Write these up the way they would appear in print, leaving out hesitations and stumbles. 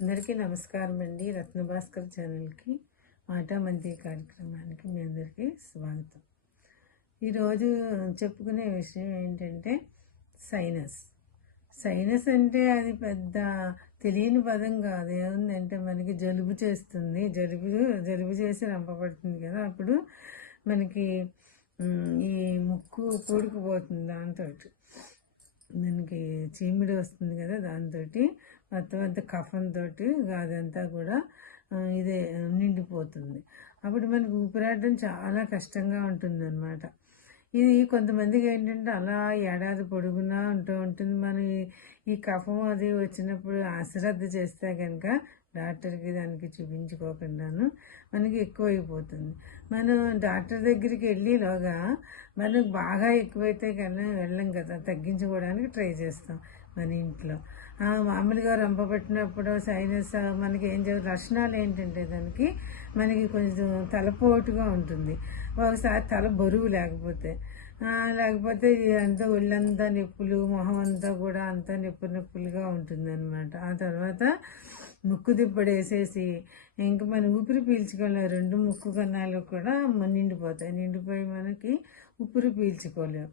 అందరికీ నమస్కారం అండి. రత్నభాస్కర్ ఛానల్కి మాట మంత్రి కార్యక్రమానికి మీ అందరికీ స్వాగతం. ఈరోజు చెప్పుకునే విషయం ఏంటంటే సైనస్. సైనస్ అంటే అది పెద్ద తెలియని పదం కాదు. ఏముందంటే మనకి జలుబు చేస్తుంది, జలుబు చేసి రంపబడుతుంది కదా, అప్పుడు మనకి ఈ ముక్కు పూడుకుపోతుంది. దాంతో మనకి చీమిడి వస్తుంది కదా, దాంతో మొత్తం అంతా కఫంతో అదంతా కూడా ఇదే నిండిపోతుంది. అప్పుడు మనకు ఊపిరాడడం చాలా కష్టంగా ఉంటుంది అన్నమాట. ఇది కొంతమందికి ఏంటంటే అలా ఏడాది పొడుగునా ఉంటుంది. మనం ఈ కఫం అది వచ్చినప్పుడు అశ్రద్ధ చేస్తే కనుక డాక్టర్కి దానికి చూపించుకోకుండాను మనకి ఎక్కువైపోతుంది. మనం డాక్టర్ దగ్గరికి వెళ్ళేలోగా మనకు బాగా ఎక్కువైతే కన్నా వెళ్ళం కదా, తగ్గించుకోవడానికి ట్రై చేస్తాం మన ఇంట్లో. మామూలుగా రంపబెట్టినప్పుడు సైనస్ మనకి ఏం లక్షణాలు ఏంటంటే దానికి మనకి కొంచెం తలపోటుగా ఉంటుంది. ఒకసారి తల బరువు లేకపోతే అంతా ఒళ్ళంతా నొప్పులు, మొహం అంతా కూడా అంతా నొప్పులుగా ఉంటుంది అనమాట. ఆ తర్వాత ముక్కు దిబ్బడేసేసి ఇంకా మనం ఊపిరి పీల్చుకోలేము. రెండు ముక్కు కన్నాలు కూడా నిండిపోయి మనకి ఊపిరి పీల్చుకోలేము.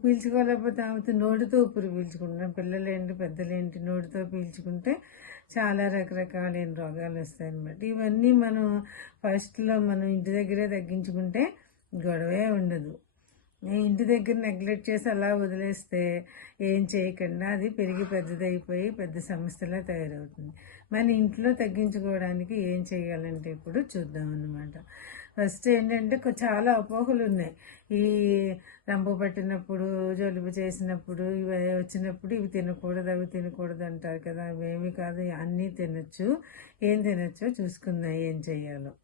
పీల్చుకోలేకపోతే నోటితో ఊపిరి పీల్చుకుంటాం. పిల్లలేంటి పెద్దలేంటి నోటితో పీల్చుకుంటే చాలా రకరకాలైన రోగాలు వస్తాయి అన్నమాట. ఇవన్నీ మనం ఫస్ట్లో మనం ఇంటి దగ్గరే తగ్గించుకుంటే గొడవే ఉండదు. ఇంటి దగ్గర నెగ్లెక్ట్ చేసి అలా వదిలేస్తే ఏం చేయకుండా అది పెరిగి పెద్దదైపోయి పెద్ద సమస్యలా తయారవుతుంది. మన ఇంట్లో తగ్గించుకోవడానికి ఏం చేయాలంటే ఇప్పుడు చూద్దాం అన్నమాట. ఫస్ట్ ఏంటంటే చాలా అపోహలు ఉన్నాయి. ఈ రంపు పట్టినప్పుడు, జలుబు చేసినప్పుడు, ఇవి వచ్చినప్పుడు ఇవి తినకూడదు అవి తినకూడదు అంటారు కదా. అవేమి కాదు, అన్నీ తినచ్చు. ఏం తినచ్చో చూసుకుందాం ఏం చేయాలో.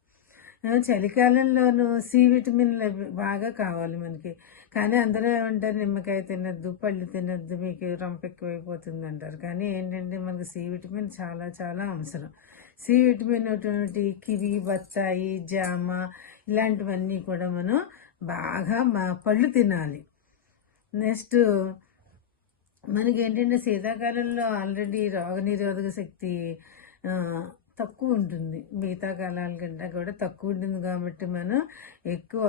చలికాలంలోనూ సి విటమిన్ బాగా కావాలి మనకి. కానీ అందరూ ఏమంటారు, నిమ్మకాయ తినద్దు, పళ్ళు తినద్దు, మీకు రంప ఎక్కువైపోతుంది అంటారు. కానీ ఏంటంటే మనకు సి విటమిన్ చాలా చాలా అవసరం. సి విటమిన్ అటువంటి కివి, బత్తాయి, జామ ఇలాంటివన్నీ కూడా మనం బాగా పళ్ళు తినాలి. నెక్స్ట్ మనకి ఏంటంటే శీతాకాలంలో ఆల్రెడీ రోగనిరోధక శక్తి తక్కువ ఉంటుంది. మిగతా కాలాల కంటే కూడా తక్కువ ఉంటుంది కాబట్టి మనం ఎక్కువ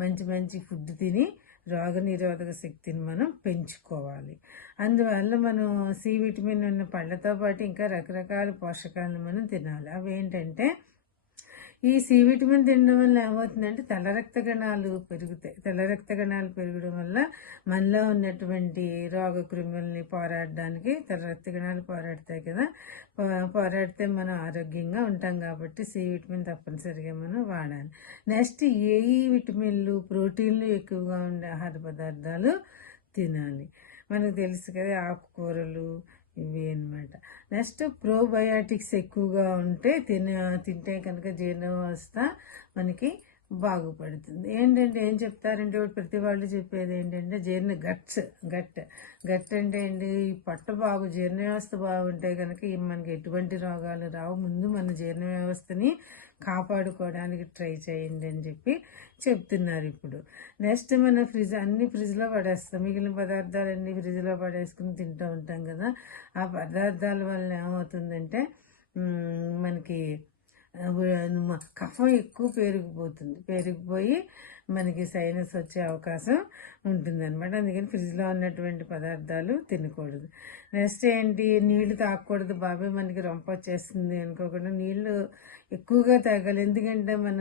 మంచి మంచి ఫుడ్ తిని రోగనిరోధక శక్తిని మనం పెంచుకోవాలి. అందువల్ల మనం సి విటమిన్ ఉన్న పళ్ళతో పాటు ఇంకా రకరకాల పోషకాలను మనం తినాలి. అవి ఏంటంటే ఈ సి విటమిన్ తినడం వల్ల ఏమవుతుందంటే తెల్ల రక్త కణాలు పెరుగుతాయి. తెల్ల రక్త కణాలు పెరగడం వల్ల మనలో ఉన్నటువంటి రోగ క్రిములని పోరాడడానికి తెల్ల రక్త కణాలు పోరాడతాయి కదా. పోరాడితే మనం ఆరోగ్యంగా ఉంటాం కాబట్టి సి విటమిన్ తప్పనిసరిగా మనం వాడాలి. నెక్స్ట్ ఏ విటమిన్లు, ప్రోటీన్లు ఎక్కువగా ఉండే ఆహార పదార్థాలు తినాలి. మనకు తెలుసు కదా, ఆకుకూరలు ఇవి అన్నమాట. నెక్స్ట్ ప్రోబయాటిక్స్ ఎక్కువగా ఉంటే తింటే కనుక జీర్ణ వ్యవస్థ మనకి బాగుపడుతుంది. ఏంటంటే ఏం చెప్తారంటే ప్రతి వాళ్ళు చెప్పేది ఏంటంటే గట్ అంటే ఏంటి, ఈ పొట్ట జీర్ణ వ్యవస్థ బాగుంటే కనుక మనకి ఎటువంటి రోగాలు రావు. ముందు మన జీర్ణ వ్యవస్థని కాపాడుకోవడానికి ట్రై చేయండి అని చెప్పి చెప్తున్నారు ఇప్పుడు. నెక్స్ట్ మన అన్ని ఫ్రిడ్జ్లో పడేస్తాం. మిగిలిన పదార్థాలన్నీ ఫ్రిడ్జ్లో పడేసుకుని తింటూ ఉంటాం కదా. ఆ పదార్థాల వల్ల ఏమవుతుందంటే మనకి కఫం ఎక్కువ పెరిగిపోయి మనకి సైనస్ వచ్చే అవకాశం ఉంటుందన్నమాట. అందుకని ఫ్రిడ్జ్లో ఉన్నటువంటి పదార్థాలు తినకూడదు. నెక్స్ట్ ఏంటి, నీళ్లు తాగకూడదు. బాబాయ్ మనకి రొంప వచ్చేస్తుంది అనుకోకుండా నీళ్లు ఎక్కువగా తాగాలి. ఎందుకంటే మన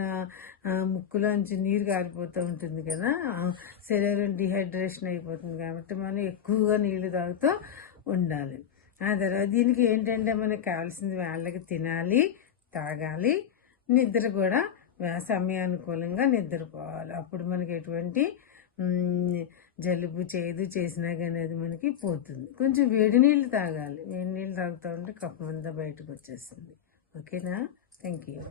ముక్కులోంచి నీరు కారిపోతూ ఉంటుంది కదా, శరీరం డిహైడ్రేషన్ అయిపోతుంది కాబట్టి మనం ఎక్కువగా నీళ్లు తాగుతూ ఉండాలి. ఆ తర్వాత దీనికి ఏంటంటే మనకు కావాల్సింది వాళ్ళకి తినాలి, తాగాలి, నిద్ర కూడా సమయానుకూలంగా నిద్రపోవాలి. అప్పుడు మనకి ఎటువంటి జలుబు చేసినా కానీ అది మనకి పోతుంది. కొంచెం వేడి నీళ్ళు తాగాలి. వేడి నీళ్ళు తాగుతూ ఉంటే కఫం అంతా బయటకు వచ్చేస్తుంది. ఓకేనా? Thank you.